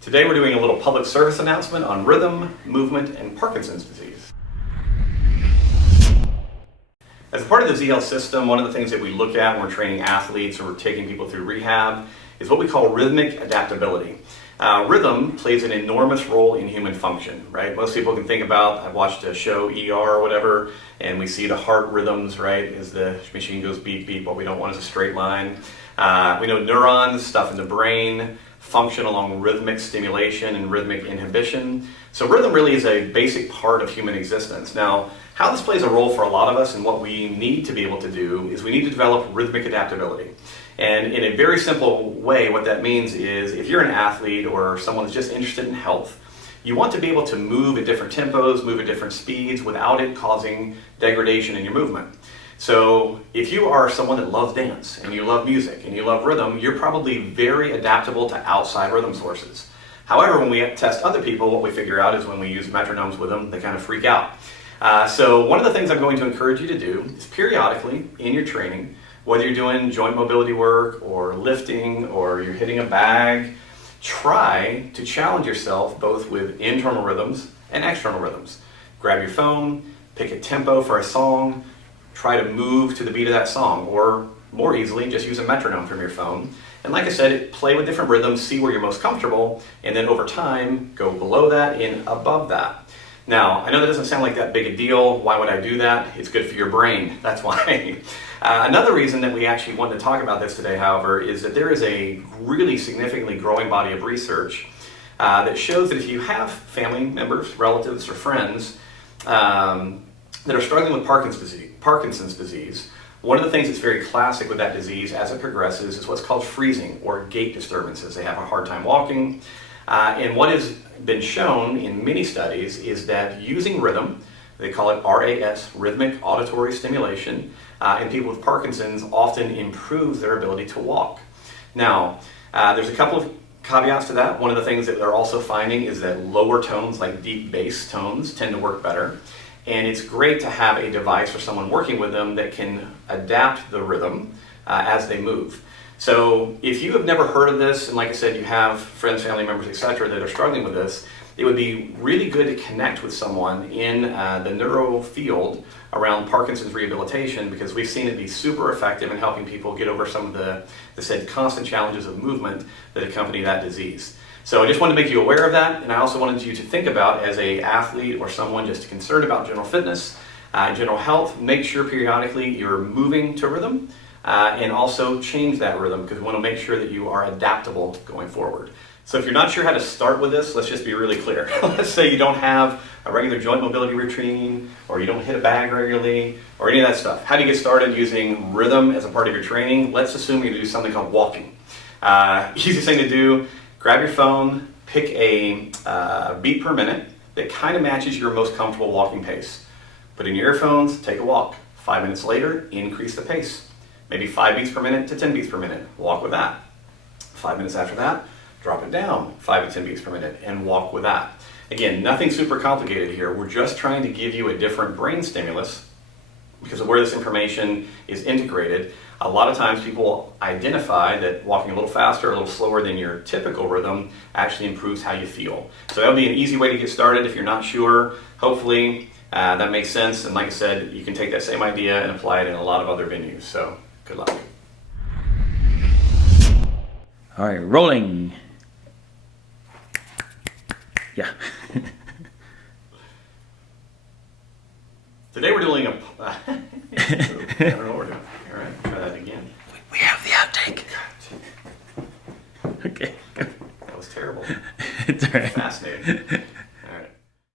Today we're doing a little public service announcement on rhythm, movement, and Parkinson's disease. As a part of the ZL system, one of the things that we look at when we're training athletes or we're taking people through rehab is what we call rhythmic adaptability. Rhythm plays an enormous role in human function, right? Most people can think about, I've watched a show, ER or whatever, and we see the heart rhythms, right, as the machine goes beep, beep. What we don't want is a straight line. We know neurons, stuff in the brain, function along rhythmic stimulation and rhythmic inhibition. So rhythm really is a basic part of human existence. Now, how this plays a role for a lot of us and what we need to be able to do is we need to develop rhythmic adaptability. And in a very simple way, what that means is if you're an athlete or someone that's just interested in health, you want to be able to move at different tempos, move at different speeds without it causing degradation in your movement. So if you are someone that loves dance and you love music and you love rhythm, you're probably very adaptable to outside rhythm sources. However, when we test other people, what we figure out is when we use metronomes with them, they kind of freak out. So one of the things I'm going to encourage you to do is periodically in your training, whether you're doing joint mobility work or lifting or you're hitting a bag, try to challenge yourself both with internal rhythms and external rhythms. Grab your phone, pick a tempo for a song, try to move to the beat of that song, or more easily, just use a metronome from your phone. And like I said, play with different rhythms, see where you're most comfortable, and then over time, go below that and above that. Now, I know that doesn't sound like that big a deal. Why would I do that? It's good for your brain. That's why. Another reason that we actually want to talk about this today, however, is that there is a really significantly growing body of research that shows that if you have family members, relatives, or friends that are struggling with Parkinson's disease, one of the things that's very classic with that disease as it progresses is what's called freezing or gait disturbances. They have a hard time walking. And what has been shown in many studies is that using rhythm, they call it RAS, rhythmic auditory stimulation, in people with Parkinson's often improves their ability to walk. Now, there's a couple of caveats to that. One of the things that they're also finding is that lower tones, like deep bass tones, tend to work better. And it's great to have a device for someone working with them that can adapt the rhythm as they move. So if you have never heard of this, and like I said, you have friends, family members, etc., that are struggling with this, it would be really good to connect with someone in the neuro field around Parkinson's rehabilitation, because we've seen it be super effective in helping people get over some of the said constant challenges of movement that accompany that disease. So I just wanted to make you aware of that, and I also wanted you to think about, as an athlete or someone just concerned about general fitness, general health, make sure periodically you're moving to rhythm, and also change that rhythm, because we want to make sure that you are adaptable going forward. So if you're not sure how to start with this, let's just be really clear. Let's say you don't have a regular joint mobility routine, or you don't hit a bag regularly, or any of that stuff. How do you get started using rhythm as a part of your training? Let's assume you do something called walking. Easiest thing to do, grab your phone, pick a beat per minute that kind of matches your most comfortable walking pace. Put in your earphones, take a walk. 5 minutes later, increase the pace. Maybe 5 beats per minute to 10 beats per minute. Walk with that. 5 minutes after that, drop it down 5 to 10 beats per minute and walk with that. Again, nothing super complicated here. We're just trying to give you a different brain stimulus because of where this information is integrated. A lot of times people identify that walking a little faster, a little slower than your typical rhythm actually improves how you feel. So that would be an easy way to get started if you're not sure. Hopefully that makes sense. And like I said, you can take that same idea and apply it in a lot of other venues. So good luck. All right, rolling. Yeah. Today we're doing I don't know what we're doing. All right, try that again. We have the outtake. Okay. That was terrible. It's all right. Fascinating.